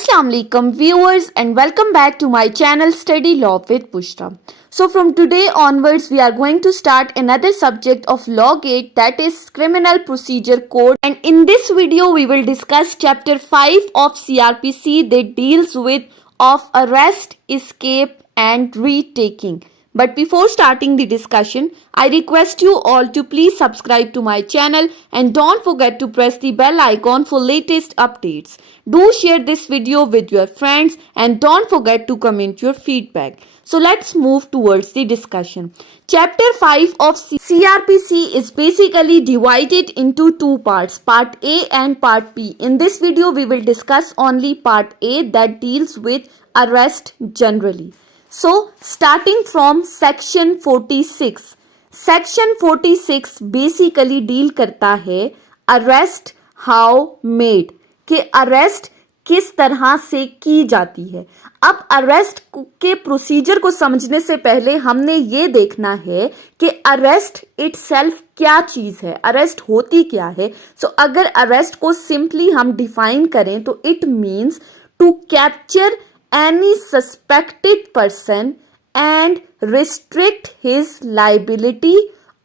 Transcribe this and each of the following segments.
Assalamu alaikum viewers and welcome back to my channel Study Law with Bushra. So from today onwards we are going to start another subject of Law Gate, that is Criminal Procedure Code, and in this video we will discuss chapter 5 of CRPC that deals with of arrest, escape and retaking. But before starting the discussion, I request you all to please subscribe to my channel and don't forget to press the bell icon for latest updates. Do share this video with your friends and don't forget to comment your feedback. So let's move towards the discussion. Chapter 5 of CRPC is basically divided into two parts, Part A and Part B. In this video, we will discuss only Part A that deals with arrest generally. So, starting from section 46. Section 46 basically deal करता है arrest how made, कि arrest किस तरह से की जाती है. अब अरेस्ट के प्रोसीजर को समझने से पहले हमने ये देखना है कि अरेस्ट इटसेल्फ क्या चीज है, अरेस्ट होती क्या है. सो अगर अरेस्ट को सिंपली हम डिफाइन करें तो it means to capture any suspected person and restrict his liability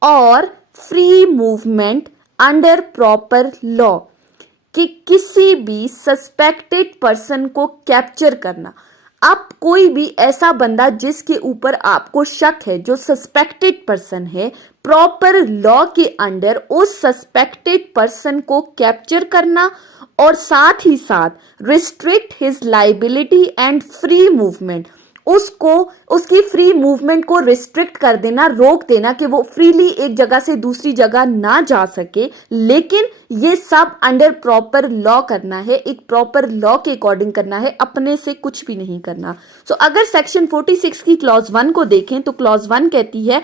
or free movement under proper law. कि किसी भी सस्पेक्टेड पर्सन को कैप्चर करना. अब कोई भी ऐसा बंदा जिसके ऊपर आपको शक है, जो सस्पेक्टेड पर्सन है, प्रॉपर लॉ के अंडर उस सस्पेक्टेड पर्सन को कैप्चर करना और साथ ही साथ restrict his liability and free movement, उसको उसकी फ्री मूवमेंट को रिस्ट्रिक्ट कर देना, रोक देना कि वो फ्रीली एक जगह से दूसरी जगह ना जा सके. लेकिन ये सब अंडर प्रॉपर लॉ करना है, एक प्रॉपर लॉ के अकॉर्डिंग करना है, अपने से कुछ भी नहीं करना. सो अगर सेक्शन 46 की क्लॉज 1 को देखें तो क्लॉज 1 कहती है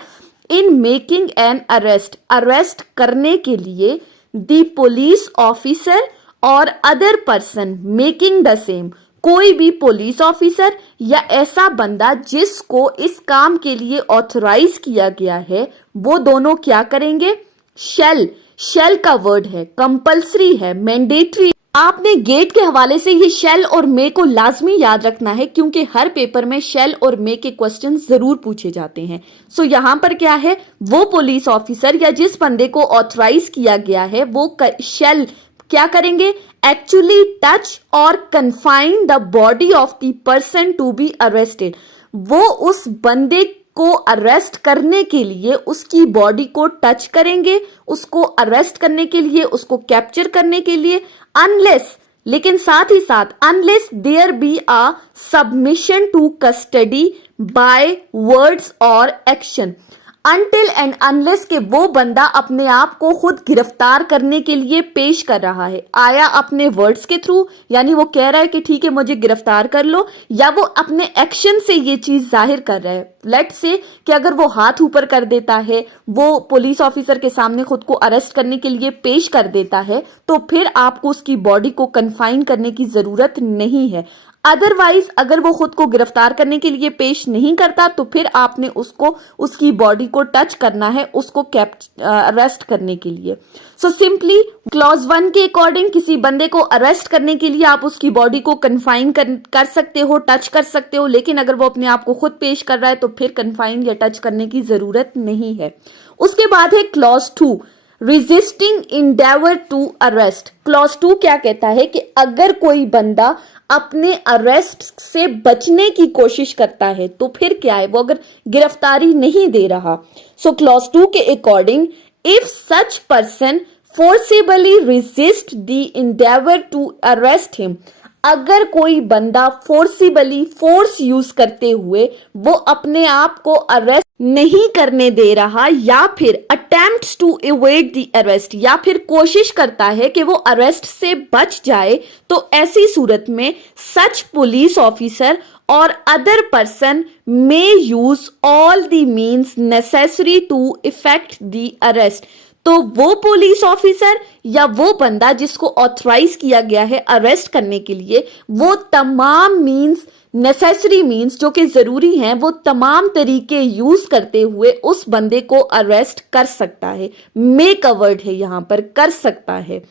in making an arrest, arrest करने के लिए the police officer or other person making the same, कोई भी पुलिस ऑफिसर या ऐसा बंदा जिसको इस काम के लिए ऑथराइज किया गया है, वो दोनों क्या करेंगे. शेल का वर्ड है, कंपल्सरी है, मैंडेटरी. आपने गेट के हवाले से ये शेल और मे को लाजमी याद रखना है क्योंकि हर पेपर में शेल और मे के क्वेश्चन जरूर पूछे जाते हैं. सो यहां पर क्या है, वो पुलिस ऑफिसर या जिस बंदे को ऑथराइज किया गया है वो शेल क्या करेंगे, actually touch or confine the body of the person to be arrested. वो उस बंदे को अरेस्ट करने के लिए उसकी बॉडी को टच करेंगे, उसको अरेस्ट करने के लिए, उसको कैप्चर करने के लिए, अनलेस, लेकिन साथ ही साथ unless there be a submission to custody by words or action. Until and unless के वो बंदा अपने आप को खुद गिरफ्तार करने के लिए पेश कर रहा है, आया अपने वर्ड्स के थ्रू, यानी वो कह रहा है कि ठीक है मुझे गिरफ्तार कर लो, या वो अपने एक्शन से ये चीज जाहिर कर रहा है. लेट्स से कि अगर वो हाथ ऊपर कर देता है, वो पुलिस ऑफिसर के सामने खुद को अरेस्ट करने के लिए पेश कर देता है, तो फिर आपको उसकी बॉडी को कन्फाइन करने की जरूरत नहीं है. अदरवाइज अगर वो खुद को गिरफ्तार करने के लिए पेश नहीं करता तो फिर आपने उसको उसकी बॉडी को टच करना है, उसको अरेस्ट करने के लिए. सो सिंपली क्लॉज 1 के अकॉर्डिंग किसी बंदे को अरेस्ट करने के लिए आप उसकी बॉडी को कन्फाइन कर सकते हो, टच कर सकते हो, लेकिन अगर वो अपने आप को खुद पेश कर रहा है तो फिर कन्फाइन या टच करने की जरूरत नहीं है. उसके बाद है clause 2, resisting endeavour to arrest. Clause 2 क्या कहता है कि अगर कोई बंदा अपने अरेस्ट से बचने की कोशिश करता है तो फिर क्या है, वो अगर गिरफ्तारी नहीं दे रहा. सो क्लॉज 2 के according if such person forcibly resist the endeavour to arrest him, अगर कोई बंदा फोर्सिबली फोर्स यूज करते हुए वो अपने आप को अरेस्ट नहीं करने दे रहा, या फिर attempts to evade the arrest, या फिर कोशिश करता है कि वो अरेस्ट से बच जाए, तो ऐसी सूरत में such police officer or other person may use all the means necessary to effect the arrest. तो वो पुलिस ऑफिसर या वो बंदा जिसको ऑथराइज किया गया है अरेस्ट करने के लिए, वो तमाम मीन्स, नेसेसरी मीन्स जो कि जरूरी हैं, वो तमाम तरीके यूज करते हुए उस बंदे को अरेस्ट कर सकता है. मे का वर्ड है यहां पर, कर सकता है.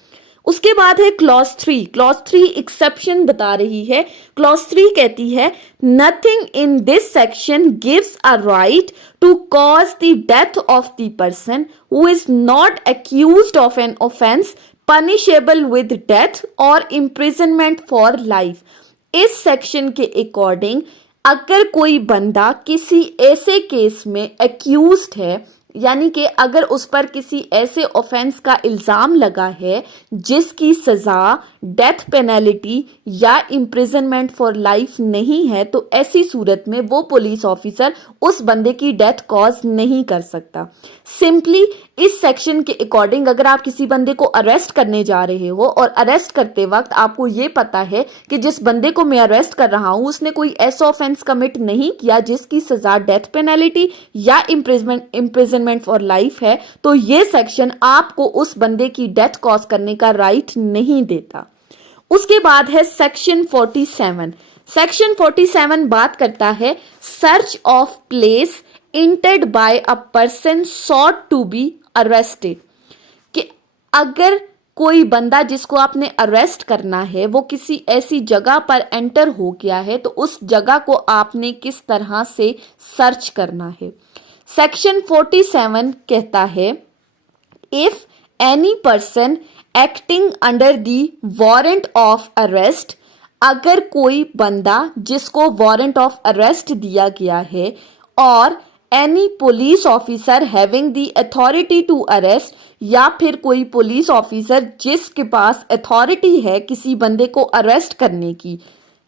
उसके बाद है क्लॉज 3। क्लॉज 3 एक्सेप्शन बता रही है। क्लॉज 3 कहती है nothing in this section gives a right to cause the death of the person who is not accused of an offence punishable with death or imprisonment for life. इस section के according अगर कोई बंदा किसी ऐसे case में accused है, यानी कि अगर उस पर किसी ऐसे ऑफेंस का इल्ज़ाम लगा है जिसकी सज़ा डेथ पेनल्टी या इम्प्रिजनमेंट फॉर लाइफ नहीं है, तो ऐसी सूरत में वो पुलिस ऑफिसर उस बंदे की डेथ कॉज नहीं कर सकता। सिंपली इस सेक्शन के अकॉर्डिंग अगर आप किसी बंदे को अरेस्ट करने जा रहे हो और अरेस्ट करते वक्त आपको ये पता है कि जिस बंदे को मैं अरेस्ट कर रहा हूं उसने कोई ऐसा ऑफेंस कमिट नहीं किया जिसकी सजा डेथ पेनल्टी या इम्प्रिजनमेंट फॉर लाइफ है, तो ये सेक्शन आपको उस बंदे की डेथ कॉज करने का राइट नहीं देता। उसके बाद है सेक्शन 47। सेक्शन 47 बात करता है search of place entered by a person sought to be arrested, कि अगर कोई बंदा जिसको आपने अरेस्ट करना है वो किसी ऐसी जगह पर एंटर हो गया है तो उस जगह को आपने किस तरह से सर्च करना है। सेक्शन 47 कहता है if any person acting under the warrant of arrest, अगर कोई बंदा जिसको वारंट ऑफ अरेस्ट दिया गया है और any police officer having the authority to arrest, या फिर कोई पुलिस ऑफिसर जिसके पास अथॉरिटी है किसी बंदे को अरेस्ट करने की,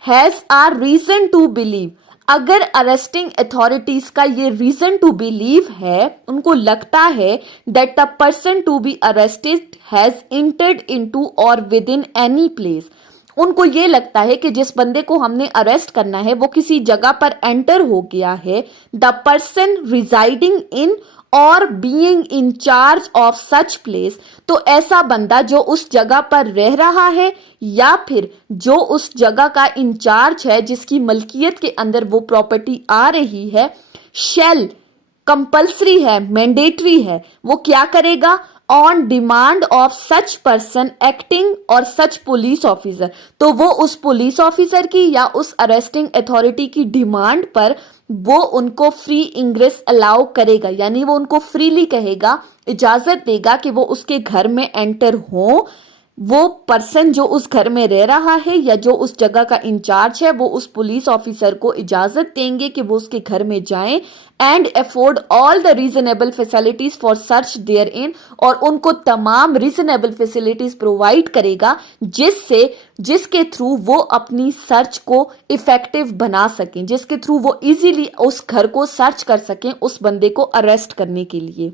has a reason to believe, अगर अरेस्टिंग अथॉरिटीज का ये रीजन टू बिलीव है, उनको लगता है that the person to be arrested has entered into or within any place, उनको ये लगता है कि जिस बंदे को हमने अरेस्ट करना है वो किसी जगह पर एंटर हो गया है, द पर्सन रिजाइडिंग इन और being in charge of such place, तो ऐसा बंदा जो उस जगह पर रह रहा है या फिर जो उस जगह का इंचार्ज है जिसकी मलकियत के अंदर वो प्रॉपर्टी आ रही है, शेल कंपल्सरी है, मैंडेटरी है, वो क्या करेगा on demand of such person acting और सच पुलिस ऑफिसर, तो वो उस पुलिस ऑफिसर की या उस अरेस्टिंग अथॉरिटी की डिमांड पर वो उनको फ्री इंग्रेस अलाउ करेगा, यानी वो उनको फ्रीली कहेगा, इजाजत देगा कि वो उसके घर में एंटर हो। वो पर्सन जो उस घर में रह रहा है या जो उस जगह का इंचार्ज है वो उस पुलिस ऑफिसर को इजाजत देंगे कि वो उसके घर में जाएं and afford all the reasonable facilities for search therein, और उनको तमाम रीजनेबल फैसिलिटीज प्रोवाइड करेगा जिसके थ्रू वो अपनी सर्च को इफेक्टिव बना सकें, जिसके थ्रू वो इजीली उस घर को सर्च कर सकें उस बंदे को अरेस्ट करने के लिए।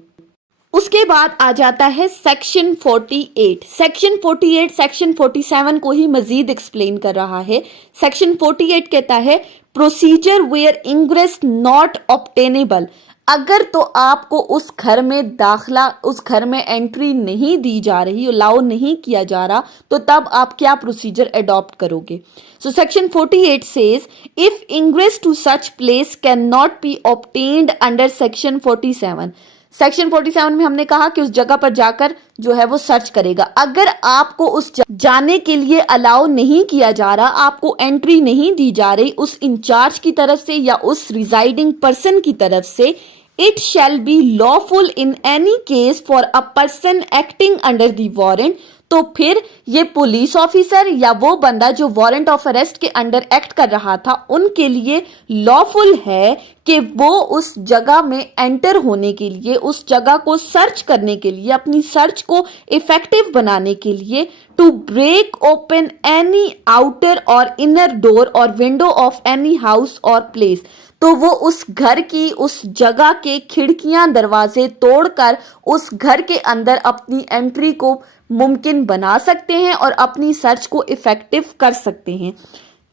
उसके बाद आ जाता है सेक्शन 48। सेक्शन 48 सेक्शन 47 को ही मजीद एक्सप्लेन कर रहा है। सेक्शन 48 कहता है procedure where ingress not obtainable, अगर तो आपको उस घर में दाखला, उस घर में एंट्री नहीं दी जा रही, अलाउ नहीं किया जा रहा, तो तब आप क्या प्रोसीजर अडॉप्ट करोगे। So section 48 says if ingress to such place cannot be obtained under section 47। Section 47 में हमने कहा कि उस जगह पर जाकर जो है वो सर्च करेगा। अगर आपको उस जाने के लिए अलाउ नहीं किया जा रहा, आपको एंट्री नहीं दी जा रही उस इंचार्ज की तरफ से या उस रिजाइडिंग पर्सन की तरफ से, it shall be lawful in any case for a person acting under the warrant, तो फिर ये पुलिस ऑफिसर या वो बंदा जो वारंट ऑफ अरेस्ट के अंडर एक्ट कर रहा था उनके लिए लॉफुल है कि वो उस जगह में एंटर होने के लिए, उस जगह को सर्च करने के लिए, अपनी सर्च को इफेक्टिव बनाने के लिए to break open any outer or inner door or window of any house or place, तो वो उस घर की, उस जगह के खिड़कियां दरवाजे तोड़कर उस घर के अंदर अपनी एंट्री को मुमकिन बना सकते हैं और अपनी सर्च को इफेक्टिव कर सकते हैं।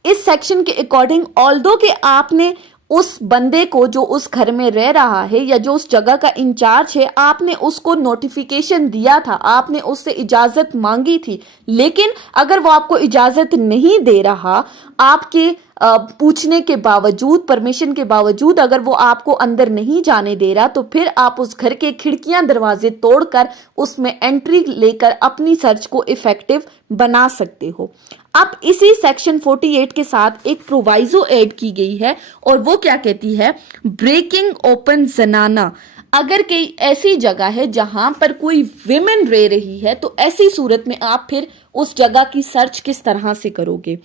इस सेक्शन के अकॉर्डिंग ऑल्दो कि आपने उस बंदे को जो उस घर में रह रहा है या जो उस जगह का इंचार्ज है, आपने उसको नोटिफिकेशन दिया था, आपने उससे इजाजत मांगी थी, लेकिन अगर वो आपको इजाजत नहीं दे रहा, आपके पूछने के बावजूद, परमिशन के बावजूद अगर वो आपको अंदर नहीं जाने दे रहा, तो फिर आप उस घर के खिड़कियां दरवाजे तोड़कर उसमें एंट्री लेकर अपनी सर्च को इफेक्टिव बना सकते हो। अब इसी सेक्शन 48 के साथ एक प्रोवाइजो ऐड की गई है और वो क्या कहती है, ब्रेकिंग ओपन जनाना। अगर कई ऐसी जगह है जहां पर कोई विमेन रह रही है, तो ऐसी सूरत में आप फिर उस जगह की सर्च किस तरह से करोगे।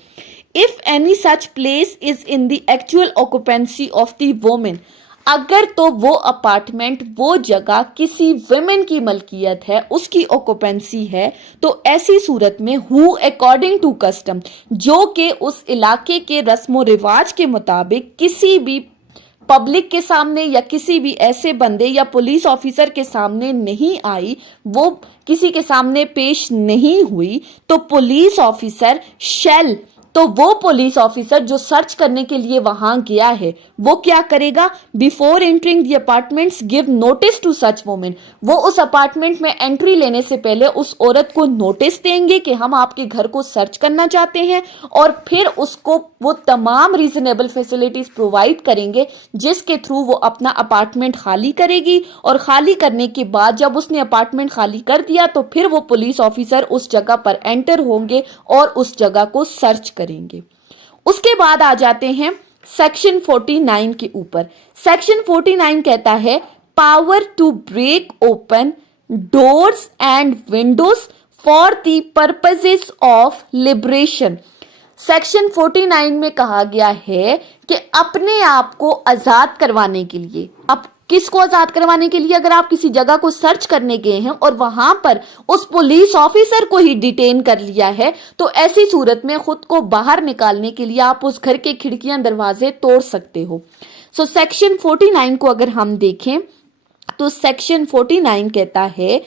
If any such place is in the actual occupancy of the women, अगर तो वो अपार्टमेंट, वो जगह किसी विमेन की मलकियत है, उसकी ऑक्यूपेंसी है, तो ऐसी सूरत में हु अकॉर्डिंग टू कस्टम, जो कि उस इलाके के रस्मो रिवाज के मुताबिक किसी भी पब्लिक के सामने या किसी भी ऐसे बंदे या पुलिस ऑफिसर के सामने नहीं आई, वो किसी के सामने पेश नहीं हुई, तो पुलिस ऑफिसर शैल, तो वो पुलिस ऑफिसर जो सर्च करने के लिए वहां गया है, वो क्या करेगा, before entering the apartments give notice to such women, वो उस अपार्टमेंट में एंट्री लेने से पहले उस औरत को नोटिस देंगे कि हम आपके घर को सर्च करना चाहते हैं, और फिर उसको वो तमाम रीजनेबल फैसिलिटीज प्रोवाइड करेंगे जिसके थ्रू वो अपना अपार्टमेंट खाली करेगी। और खाली करने के बाद जब उसने अपार्टमेंट खाली कर दिया, तो फिर वो पुलिस ऑफिसर उस जगह पर एंटर होंगे और उस जगह को सर्च करेंगे। उसके बाद आ जाते हैं सेक्शन 49 के ऊपर। सेक्शन 49 कहता है power to break open doors and windows for the purposes of liberation. Section 49 में कहा गया है कि अपने आप को आजाद करवाने के लिए, अब किसको आजाद करवाने के लिए, अगर आप किसी जगह को सर्च करने गए हैं और वहां पर उस पुलिस ऑफिसर को ही डिटेन कर लिया है, तो ऐसी सूरत में खुद को बाहर निकालने के लिए आप उस घर के खिड़कियां दरवाजे तोड़ सकते हो। सो सेक्शन 49 को अगर हम देखें तो सेक्शन 49 कहता है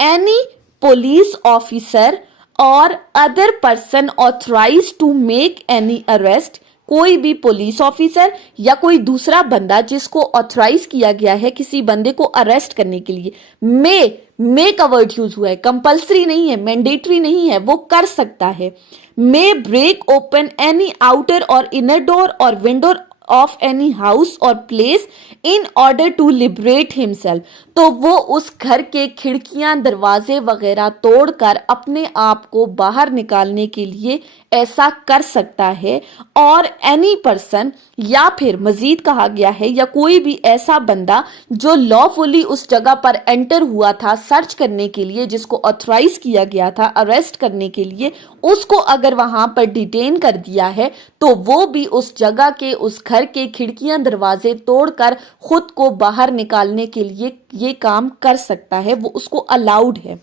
any police officer or other person authorize to make any arrest, कोई भी पुलिस ऑफिसर या कोई दूसरा बंदा जिसको ऑथराइज किया गया है किसी बंदे को अरेस्ट करने के लिए, मे का वर्ड यूज हुआ है, कंपल्सरी नहीं है, मैंडेटरी नहीं है, वो कर सकता है। May break open any outer or inner door or window of any house or place in order to liberate himself, तो वो उस घर के खिड़कियां दरवाजे वगैरह तोड़कर अपने आप को बाहर निकालने के लिए ऐसा कर सकता है। और एनी पर्सन, या फिर मजीद कहा गया है, या कोई भी ऐसा बंदा जो लॉफुली उस जगह पर एंटर हुआ था सर्च करने के लिए, जिसको ऑथराइज किया गया था अरेस्ट करने के लिए, उसको अगर वहां पर डिटेन कर दिया है, तो वो भी उस जगह के, उस घर के खिड़कियां दरवाजे तोड़कर खुद को बाहर निकालने के लिए ये काम कर सकता है, वो उसको अलाउड है।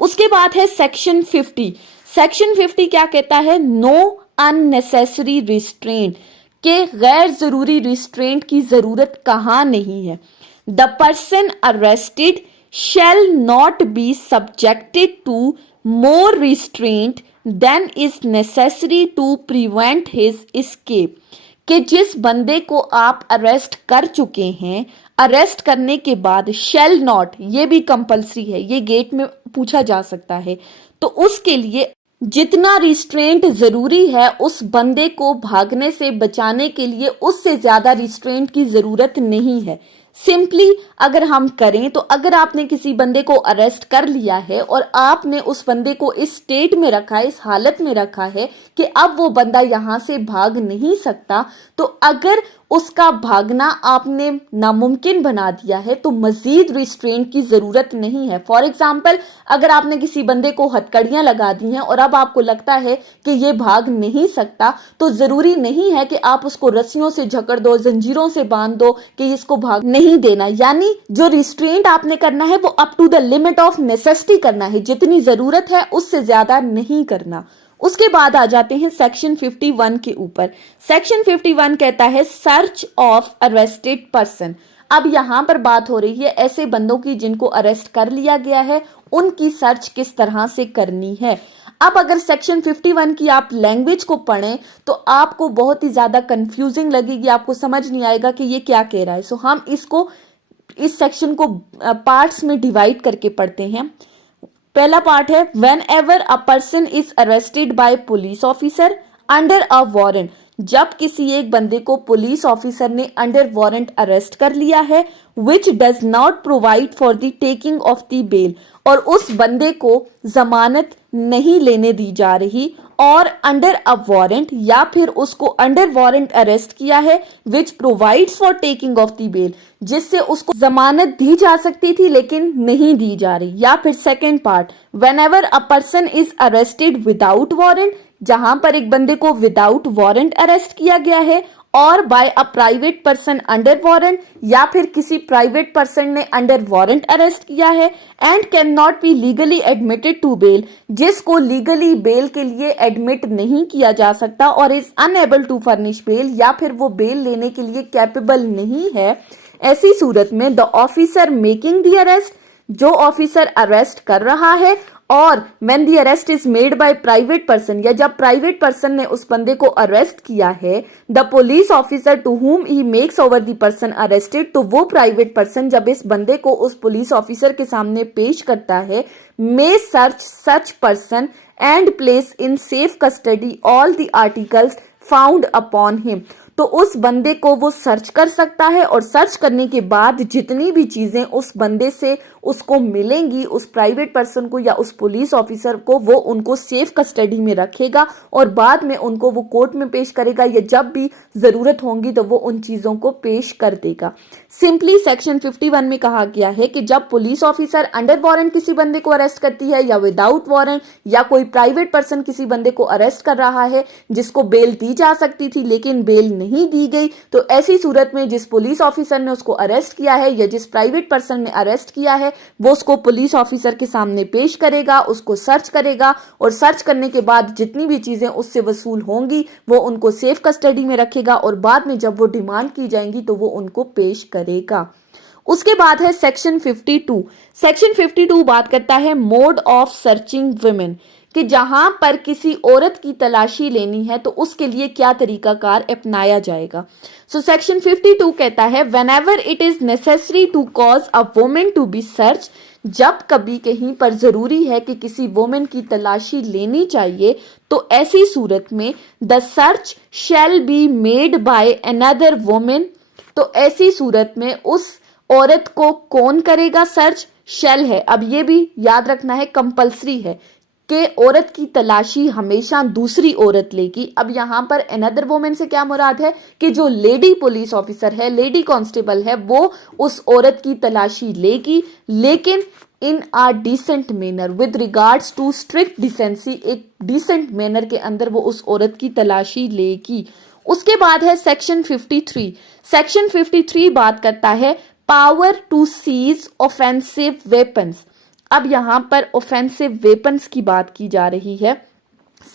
उसके बाद है सेक्शन 50। सेक्शन 50 क्या कहता है, नो अननेसेसरी रिस्ट्रेंट, के गैर जरूरी रिस्ट्रेंट की जरूरत कहां नहीं है। The person arrested shall not be subjected to more restraint than is necessary to prevent his escape, कि जिस बंदे को आप अरेस्ट कर चुके हैं, अरेस्ट करने के बाद shall not, ये भी कंपल्सरी है, ये गेट में पूछा जा सकता है, तो उसके लिए जितना रिस्ट्रेंट जरूरी है उस बंदे को भागने से बचाने के लिए, उससे ज्यादा रिस्ट्रेंट की जरूरत नहीं है। सिंपली अगर हम करें तो अगर आपने किसी बंदे को अरेस्ट कर लिया है और आपने उस बंदे को इस स्टेट में रखा है, इस हालत में रखा है कि अब वो बंदा यहां से भाग नहीं सकता, तो अगर उसका भागना आपने नामुमकिन बना दिया है तो मजीद रिस्ट्रेंट की जरूरत नहीं है। फॉर एग्जाम्पल, अगर आपने किसी बंदे को हथकड़ियां लगा दी हैं और अब आपको लगता है कि ये भाग नहीं सकता, तो जरूरी नहीं है कि आप उसको रस्सियों से जकड़ दो, जंजीरों से बांध दो कि इसको भाग नहीं देना। यानी जो रिस्ट्रेंट आपने करना है वो up to the limit of necessity करना है, जितनी जरूरत है उससे ज्यादा नहीं करना। उसके बाद आ जाते हैं सेक्शन 51 के ऊपर। सेक्शन 51 कहता है सर्च ऑफ अरेस्टेड पर्सन। अब यहां पर बात हो रही है ऐसे बंदों की जिनको अरेस्ट कर लिया गया है, उनकी सर्च किस तरह से करनी है। अब अगर सेक्शन 51 की आप लैंग्वेज को पढ़ें तो आपको बहुत ही ज्यादा कंफ्यूजिंग लगेगी, आपको समझ नहीं आएगा कि ये क्या कह रहा है। सो हम इसको, इस सेक्शन को पार्ट्स में डिवाइड करके पढ़ते हैं। पहला पार्ट है whenever a person is arrested by police officer under a warrant, जब किसी एक बंदे को पुलिस ऑफिसर ने अंडर वारंट अरेस्ट कर लिया है which does not provide for the taking of the bail, और उस बंदे को जमानत नहीं लेने दी जा रही, और अंडर अ वारंट या फिर उसको अंडर वारंट अरेस्ट किया है which provides for taking of the bail, जिससे उसको जमानत दी जा सकती थी लेकिन नहीं दी जा रही। या फिर second part, when ever a person is arrested without warrant, जहां पर एक बंदे को विदाउट वारंट अरेस्ट किया गया है, और by a private person under warrant, या फिर किसी प्राइवेट पर्सन ने अंडर वारंट अरेस्ट किया है, and cannot be legally admitted to bail, जिसको लीगली बेल के लिए एडमिट नहीं किया जा सकता, और is unable to furnish bail, या फिर वो बेल लेने के लिए कैपेबल नहीं है। ऐसी सूरत में the officer making the arrest, जो ऑफिसर अरेस्ट कर रहा है, और when the arrest is made by private person, या जब प्राइवेट पर्सन ने उस बंदे को अरेस्ट किया है, the police officer to whom he makes over the person arrested, तो वो प्राइवेट पर्सन जब इस बंदे को उस पुलिस ऑफिसर के सामने पेश करता है, may search such person and place in safe custody all the articles found upon him, तो उस बंदे को वो सर्च कर सकता है, और सर्च करने के बाद जितनी भी चीजें उस बंदे से उसको मिलेंगी, उस प्राइवेट पर्सन को या उस पुलिस ऑफिसर को, वो उनको सेफ कस्टडी में रखेगा, और बाद में उनको वो कोर्ट में पेश करेगा, या जब भी जरूरत होगी तो वो उन चीजों को पेश कर देगा। सिंपली सेक्शन 51 में कहा गया है कि जब पुलिस ऑफिसर अंडर वारंट किसी बंदे को अरेस्ट करती है, या विदाउट वारंट, या कोई प्राइवेट पर्सन किसी बंदे को अरेस्ट कर रहा है जिसको बेल दी जा सकती थी लेकिन बेल नहीं दी गई, तो ऐसी सूरत में जिस पुलिस ऑफिसर ने उसको अरेस्ट किया है या जिस प्राइवेट पर्सन ने अरेस्ट किया है, वो उसको पुलिस ऑफिसर के सामने पेश करेगा, उसको सर्च करेगा, और सर्च करने के बाद जितनी भी चीजें उससे वसूल होंगी वो उनको सेफ कस्टडी में रखेगा, और बाद में जब वो डिमांड की जाएंगी तो वो उनको पेश करेगा। उसके बाद है सेक्शन 52। सेक्शन 52 बात करता है मोड ऑफ सर्चिंग वुमेन, कि जहां पर किसी औरत की तलाशी लेनी है तो उसके लिए क्या तरीकाकार अपनाया जाएगा। सो सेक्शन 52 कहता है whenever it is necessary to cause a woman to be search, जब कभी कहीं पर जरूरी है कि किसी वुमेन की तलाशी लेनी चाहिए, तो ऐसी सूरत में the search shall be made by another women, तो ऐसी सूरत में उस औरत को कौन करेगा सर्च, शैल है। अब ये भी याद रखना है, कंपल्सरी है कि औरत की तलाशी हमेशा दूसरी औरत लेगी। अब यहाँ पर अनदर वुमेन से क्या मुराद है कि जो लेडी पुलिस ऑफिसर है, लेडी कांस्टेबल है, वो उस औरत की तलाशी लेगी, लेकिन in a decent manner with regards to strict decency, एक डिसेंट मैनर के अंदर वो उस औरत की तलाशी लेगी। उसके बाद है सेक्शन 53। सेक्शन 53 बात करता है power to seize offensive weapons. अब यहां पर ऑफेंसिव वेपन्स की बात की जा रही है।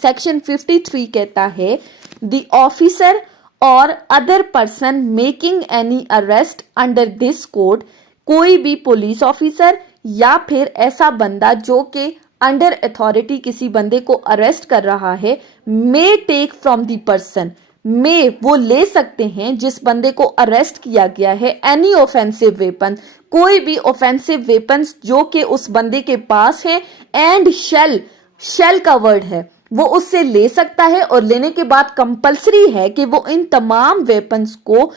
सेक्शन 53 कहता है the officer or other person making any arrest under this code, कोई भी पुलिस ऑफिसर या फिर ऐसा बंदा जो कि अंडर अथॉरिटी किसी बंदे को अरेस्ट कर रहा है, may take from the person, में वो ले सकते हैं जिस बंदे को अरेस्ट किया गया है, एनी ऑफेंसिव वेपन, कोई भी ऑफेंसिव वेपन्स जो कि उस बंदे के पास है, एंड शेल का वर्ड है, वो उससे ले सकता है, और लेने के बाद कंपलसरी है कि वो इन तमाम वेपन्स को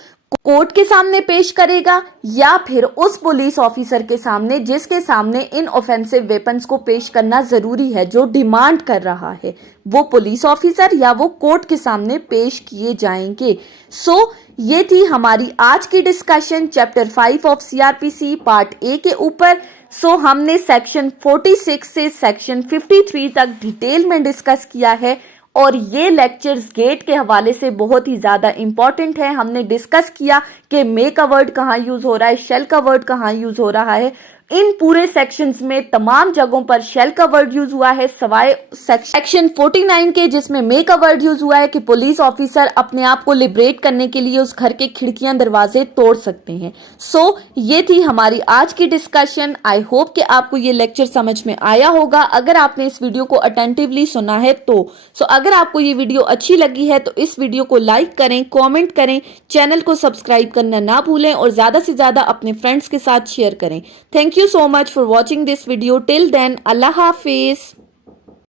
कोर्ट के सामने पेश करेगा, या फिर उस पुलिस ऑफिसर के सामने जिसके सामने इन ऑफेंसिव वेपन्स को पेश करना जरूरी है, जो डिमांड कर रहा है, वो पुलिस ऑफिसर या वो कोर्ट के सामने पेश किए जाएंगे। सो ये थी हमारी आज की discussion chapter 5 of CrPC part A के ऊपर। सो हमने सेक्शन 46 से सेक्शन 53 तक डिटेल में डिस्कस किया है, और ये लेक्चर्स गेट के हवाले से बहुत ही ज़्यादा इंपॉर्टेंट है। हमने डिस्कस किया कि मे का वर्ड कहाँ यूज़ हो रहा है, शेल का वर्ड कहाँ यूज़ हो रहा है। इन पूरे सेक्शंस में तमाम जगहों पर शेल का वर्ड यूज हुआ है, सवाए सेक्शन 49 के जिसमें मे का वर्ड यूज हुआ है कि पुलिस ऑफिसर अपने आप को लिबरेट करने के लिए उस घर के खिड़कियां दरवाजे तोड़ सकते हैं। सो ये थी हमारी आज की डिस्कशन। आई होप कि आपको ये लेक्चर समझ में आया होगा। अगर आपने इस वीडियो को अटेंटिवली सुना है तो अगर आपको ये वीडियो अच्छी लगी है तो इस वीडियो को लाइक करें, कॉमेंट करें, चैनल को सब्सक्राइब करना ना भूलें और ज्यादा से ज्यादा अपने फ्रेंड्स के साथ शेयर करें। Thank you so much for watching this video. Till then, Allah Hafiz.